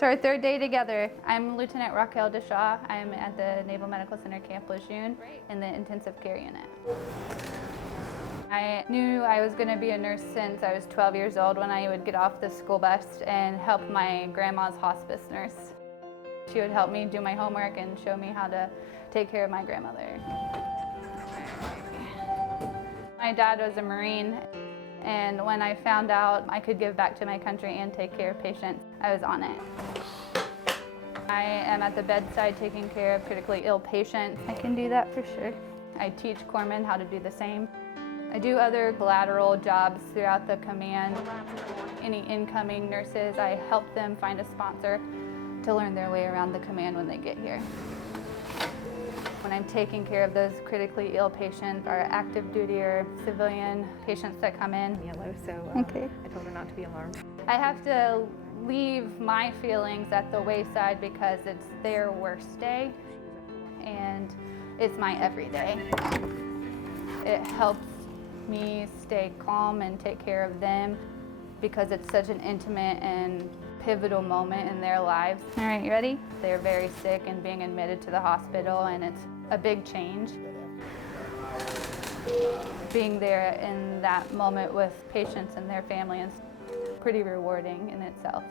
It's our third day together. I'm Lieutenant Rocquelle DiShaw. I'm at the Naval Medical Center Camp Lejeune in the intensive care unit. I knew I was going to be a nurse since I was 12 years old when I would get off the school bus and help my grandma's hospice nurse. She would help me do my homework and show me how to take care of my grandmother. My dad was a Marine, and when I found out I could give back to my country and take care of patients, I was on it. I am at the bedside taking care of critically ill patients. I can do that for sure. I teach corpsmen how to do the same. I do other collateral jobs throughout the command. Any incoming nurses, I help them find a sponsor to learn their way around the command when they get here. When I'm taking care of those critically ill patients, our active duty or civilian patients that come in. Yellow, so Okay. I told her not to be alarmed. I have to leave my feelings at the wayside because it's their worst day and it's my everyday. It helps me stay calm and take care of them because it's such an intimate and pivotal moment in their lives. All right, you ready? They're very sick and being admitted to the hospital, and it's a big change. Being there in that moment with patients and their families is pretty rewarding in itself.